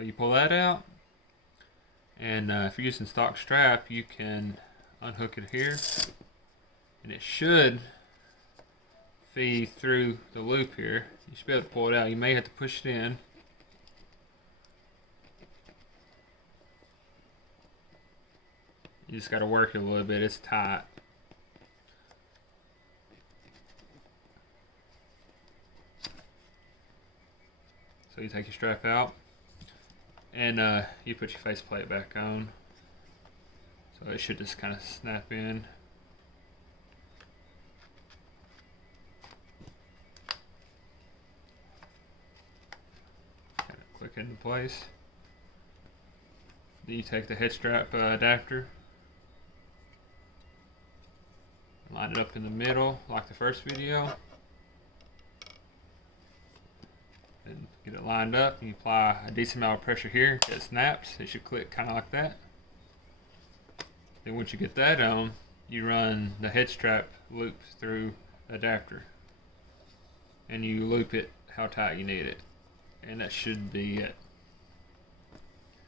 So you pull that out, and if you're using stock strap, you can unhook it here, and it should feed through the loop here. You should be able to pull it out. You may have to push it in. You just got to work it a little bit. It's tight. So you take your strap out, and you put your faceplate back on. So it should just kind of snap in. Kind of click into place. Then you take the head strap adapter, line it up in the middle like the first video, and get it lined up, and you apply a decent amount of pressure here. It snaps. It should click kind of like that. Then once you get that on, you run the head strap loop through the adapter, and you loop it how tight you need it, and that should be it.